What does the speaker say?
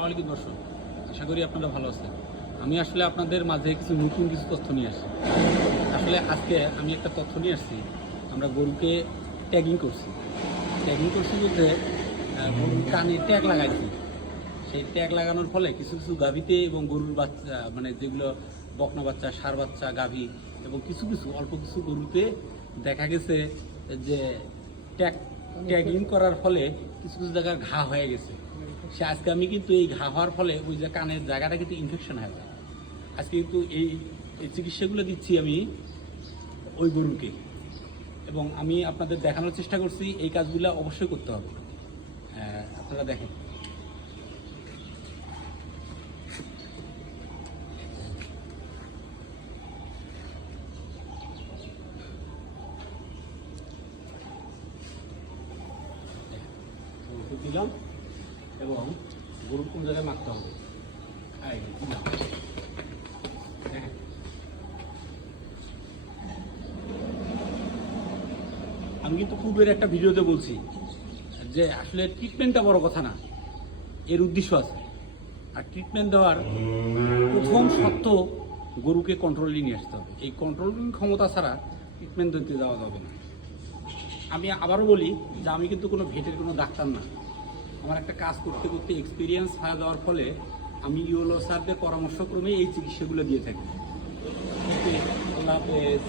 আসসালামু আলাইকুম দর্শক, আশা করি আপনারা ভালো আছেন। আমি আসলে আপনাদের মাঝে নতুন কিছু তথ্য নিয়ে আসছি। আসলে আজকে আমি একটা তথ্য নিয়ে আসছি। আমরা গরুকে ট্যাগিং করছি বলতে গরুর কানে ট্যাগ লাগাইছি। সেই ট্যাগ লাগানোর ফলে কিছু কিছু গাভীতে এবং গরুর বাচ্চা মানে যেগুলো বকনা বাচ্চা, ষাঁড় বাচ্চা, গাভী এবং কিছু অল্প কিছু গরুতে দেখা গেছে যে ট্যাগিং করার ফলে কিছু জায়গায় ঘা হয়ে গেছে। সে আজকে আমি কিন্তু এই ঘা হওয়ার ফলে ওই যে কানের জায়গাটা কিন্তু ইনফেকশন হয়ে যায়। আজকে কিন্তু এই চিকিৎসাগুলো দিচ্ছি আমি ওই গরুকে, এবং আমি আপনাদের দেখানোর চেষ্টা করছি এই কাজগুলো অবশ্যই করতে হবে। আপনারা দেখেন, দিলাম এবং গরুর কোন জায়গায় মাখতে হবে। আমি কিন্তু পূর্বের একটা ভিডিওতে বলছি যে আসলে ট্রিটমেন্টটা বড় কথা না, এর উদ্দেশ্য আছে। আর ট্রিটমেন্ট দেওয়ার প্রথম শর্ত গরুকে কন্ট্রোলে নিয়ে আসতে হবে। এই কন্ট্রোলিং ক্ষমতা ছাড়া ট্রিটমেন্ট দিতে যাওয়া যাবে না। আমি আবারও বলি যে আমি কিন্তু কোনো ভেটের কোনো ডাক্তার না। আমার একটা কাজ করতে করতে এক্সপিরিয়েন্স হয়ে যাওয়ার ফলে আমি ইউলো স্যারদের পরামর্শক্রমে এই চিকিৎসাগুলো দিয়ে থাকি। আল্লাহ হাফেজ।